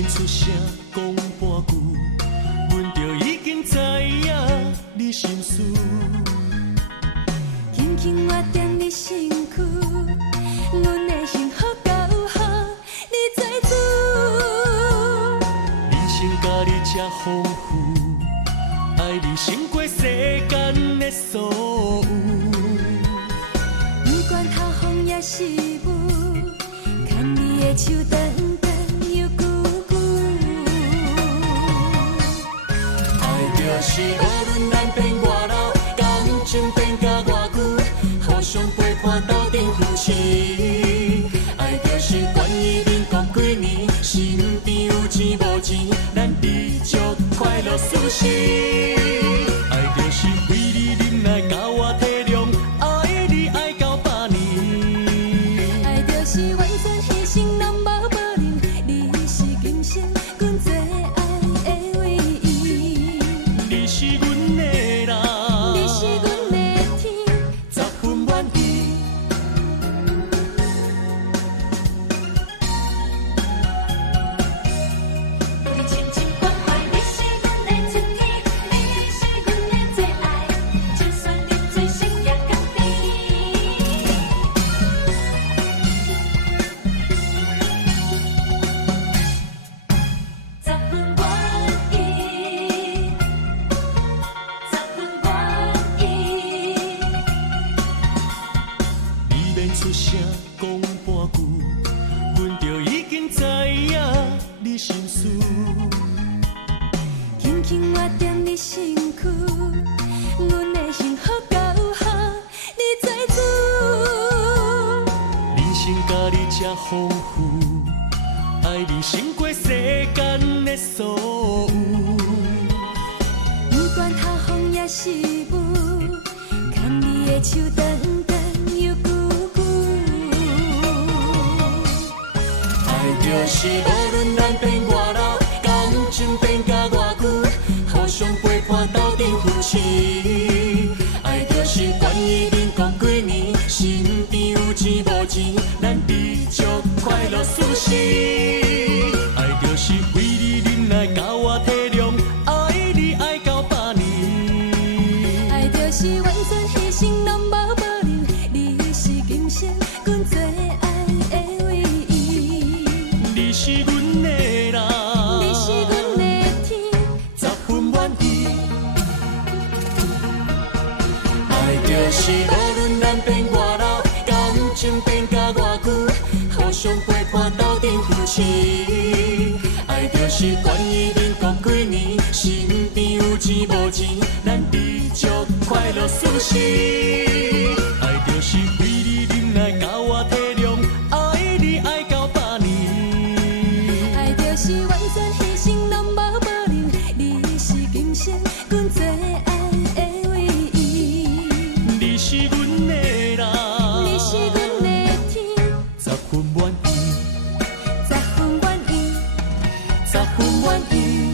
免出声讲半句，阮就已经知影你心事。轻轻我踮你身躯，阮的幸福够好，你做主。人生甲你这丰富，爱你胜过世间的所有。不管透风也是雨，牵你的手长长又久久。爱就是无论南边外老，感情变甲偌久，互相陪伴斗阵扶持。爱就是愿意忍讲几年，身边有钱无钱，咱日足快乐舒适。爱就是为你忍耐，甲我体谅，爱你爱到百年。爱就是完全牺牲，人无保留，你是今生阮最爱的唯一。你是阮的人，你是阮的天，十分满意。你深深关怀，你是阮的春天，你是阮的最爱，就算你最深也甘甜。十分愿意，十分愿意。你免出声讲半句，阮就已经知影你心事。轻轻我踮你身躯，阮的幸福够好，你做主。人生甲你这丰富，爱你胜过世间的所有。不管透风也是雨，牵你的手长长又久久。爱就是无论南边外老，感情变甲偌久，互相陪伴斗阵扶持。爱就是愿意忍讲几年，身边有钱无钱，咱日足快乐舒适。爱就是为你忍耐，甲我体谅，爱你爱到百年。爱就是完全牺牲，人无保留，你是今生阮最爱的唯一。你是阮的人，你是阮的天，十分满意。爱就是无论南边外老，感情变甲偌久，互相陪伴斗阵扶持。爱就是愿意忍讲几年，身边有钱无钱，咱日足快乐舒适。爱就是为你忍耐，甲我体谅，爱你爱到百年。爱就是完全牺牲，人无保留，你是今生阮最爱的唯一。你是阮的人，你是阮的天，十分满意，十分愿意，十分满意。